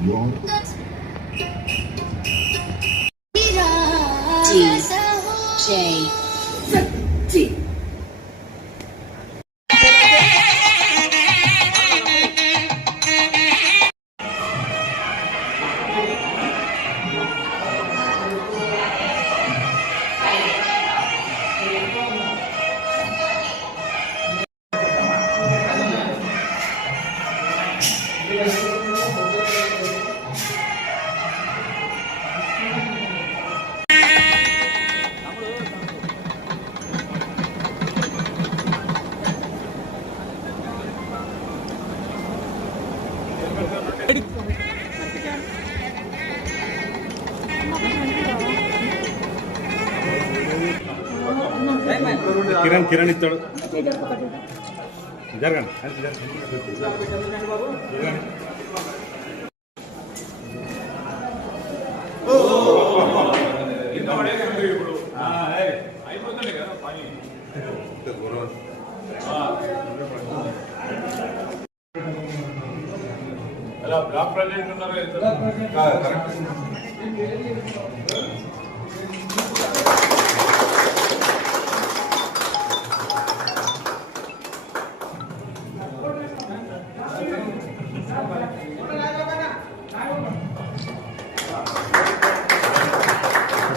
D. J. Kiran Kiran ఇస్తాడు. జరగండి. Block president ఉన్నారు?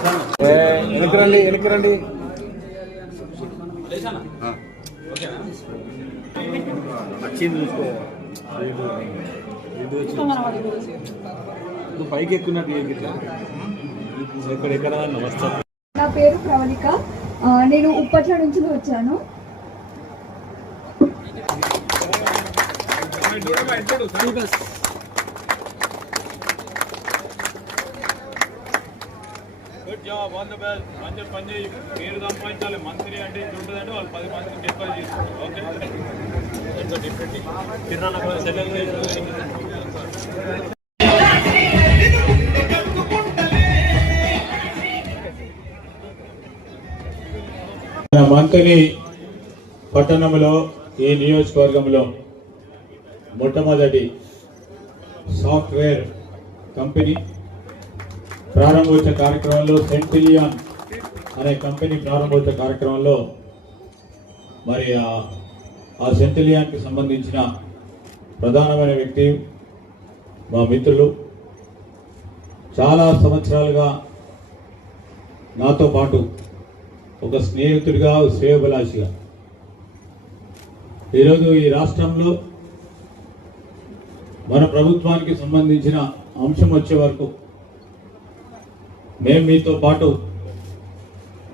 వెనక్కి రండి వెనక్కి రండి. నువ్వు పైకి ఎక్కున్నట్టు ఇట్లా ఎక్కడెక్కడ నమస్తే నా పేరు ప్రవళిక. నేను ఉప్పట్ల నుంచి వచ్చాను. జాబ్ ఆన్ ద బెల్ మంచి పని చేయి. మీరు సంపాదించాలి. మంత్రి అంటే ఇది ఉంటుందంటే వాళ్ళు పది మందికి డిస్పాజ్ చేస్తారు. ఓకే? డిఫరెంట్ కిరాణా కూడా సెలెక్ట్ మన మంత్రి పట్టణంలో ఈ నియోజకవర్గంలో మొట్టమొదటి సాఫ్ట్వేర్ కంపెనీ ప్రారంభోత్సవ కార్యక్రమంలో సెంటిలియాన్ అనే కంపెనీ ప్రారంభోత్సవ కార్యక్రమంలో మరి ఆ- సెంటిలియాన్కి సంబంధించిన ప్రధానమైన వ్యక్తి మా మిత్రులు చాలా సంవత్సరాలుగా నాతో పాటు ఒక స్నేహితుడిగా శ్రేయభిలాషిగా. ఈరోజు ఈ రాష్ట్రంలో మన ప్రభుత్వానికి సంబంధించిన అంశం వచ్చే వరకు మేము మీతో పాటు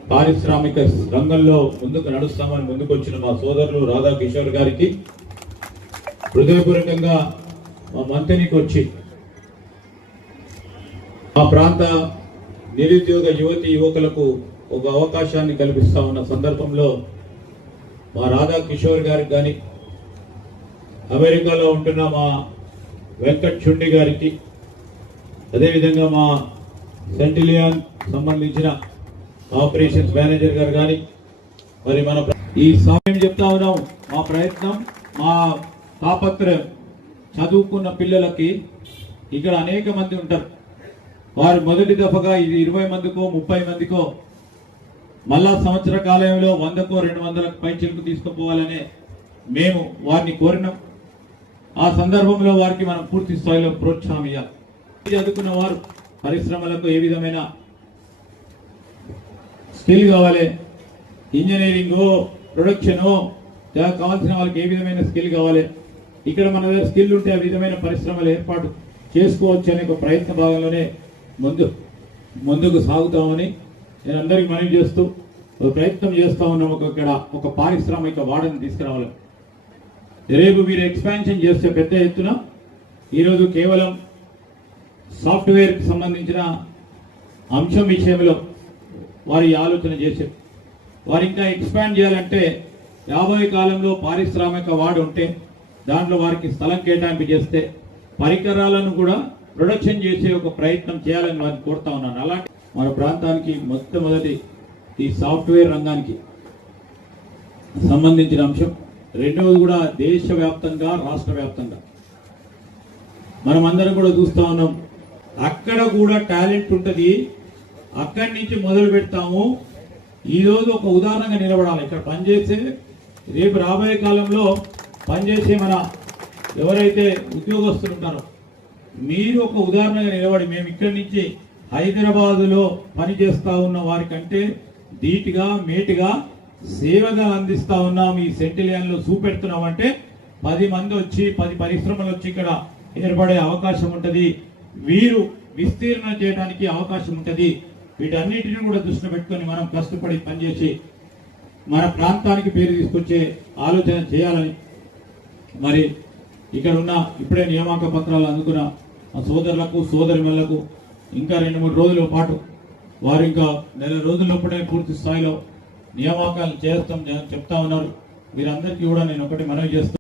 పారిశ్రామిక రంగంలో ముందుకు నడుస్తామని ముందుకొచ్చిన మా సోదరులు రాధాకిషోర్ గారికి హృదయపూర్వకంగా మా మంత్రికి వచ్చి మా ప్రాంత నిరుద్యోగ యువతి యువకులకు ఒక అవకాశాన్ని కల్పిస్తా ఉన్న సందర్భంలో మా రాధా కిషోర్ గారికి కానీ అమెరికాలో ఉంటున్న మా వెంకట్ చుండి గారికి అదేవిధంగా మా సెంటిలియాన్ సంబంధించిన ఆపరేషన్స్ మేనేజర్ గారు కానీ మరి మన ఈ సమయం చెప్తా ఉన్నాం? మా ప్రయత్నం మా తాపత్రయం చదువుకున్న పిల్లలకి ఇక్కడ అనేక మంది ఉంటారు. వారు మొదటి దఫగా ఇది ఇరవై మందికో ముప్పై మందికో మళ్ళా సంవత్సర కాలంలో వందకో రెండు వందలకు పై చిలుకు తీసుకుపోవాలనే మేము వారిని కోరినాం. ఆ సందర్భంలో వారికి మనం పూర్తి స్థాయిలో ప్రోత్సాహం ఇవ్వాలి చదువుకున్న వారు పరిశ్రమలకు ఏ విధమైన స్కిల్ కావాలి? ఇంజనీరింగ్ ప్రొడక్షన్ కావాల్సిన వాళ్ళకి ఏ విధమైన స్కిల్ కావాలి? ఇక్కడ మన దగ్గర స్కిల్ ఉంటే ఆ విధమైన పరిశ్రమలు ఏర్పాటు చేసుకోవచ్చు అనే ఒక ప్రయత్న భాగంలోనే ముందు ముందుకు సాగుతామని నేను అందరికి మనవి చేస్తూ ఒక ప్రయత్నం చేస్తూ ఉన్నాం. ఒక ఇక్కడ ఒక పారిశ్రామిక వాడని తీసుకురావాలి. రేపు మీరు ఎక్స్పాన్షన్ చేస్తే పెద్ద ఎత్తున ఈరోజు కేవలం సాఫ్ట్వేర్కి సంబంధించిన అంశం విషయంలో వారి ఆలోచన చేశారు. వారు ఇంకా ఎక్స్పాండ్ చేయాలంటే రాబోయే కాలంలో పారిశ్రామిక వాడు ఉంటే దాంట్లో వారికి స్థలం కేటాయింపు చేస్తే పరికరాలను కూడా ప్రొడక్షన్ చేసే ఒక ప్రయత్నం చేయాలని వారిని కోరుతా ఉన్నాను. అలాంటి మన ప్రాంతానికి మొట్టమొదటి ఈ సాఫ్ట్వేర్ రంగానికి సంబంధించిన అంశం. రెండవది కూడా దేశవ్యాప్తంగా రాష్ట్ర వ్యాప్తంగా మనం అందరం కూడా చూస్తా ఉన్నాం అక్కడ కూడా టాలెంట్ ఉంటుంది. అక్కడి నుంచి మొదలు పెడతాము. ఈరోజు ఒక ఉదాహరణగా నిలబడాలి. ఇక్కడ పనిచేసే రేపు రాబోయే కాలంలో పనిచేసే మన ఎవరైతే ఉద్యోగస్తులు ఉంటారో మీరు ఒక ఉదాహరణగా నిలబడి మేము ఇక్కడి నుంచి హైదరాబాదులో పనిచేస్తూ ఉన్న వారికంటే ధీటుగా మేటుగా సేవగా అందిస్తూ ఉన్నాం. ఈ సెంటిలియన్లో చూపెడుతున్నాం అంటే పది మంది వచ్చి పది పరిశ్రమలు వచ్చి ఇక్కడ ఏర్పడే అవకాశం ఉంటుంది. వీరు విస్తీర్ణం చేయడానికి అవకాశం ఉంటుంది. వీటన్నిటిని కూడా దృష్టిలో పెట్టుకొని మనం కష్టపడి పనిచేసి మన ప్రాంతానికి పేరు తీసుకొచ్చే ఆలోచన చేయాలని మరి ఇక్కడ ఉన్న ఇప్పుడే నియామక పత్రాలు అందుకున్న సోదరులకు సోదరిమణులకు ఇంకా రెండు మూడు రోజుల పాటు వారు ఇంకా నెల రోజులప్పుడే పూర్తి స్థాయిలో నియామకాలు చేస్తాం చెప్తా ఉన్నారు. వీరందరికీ కూడా నేను ఒకటి మనవి చేస్తాను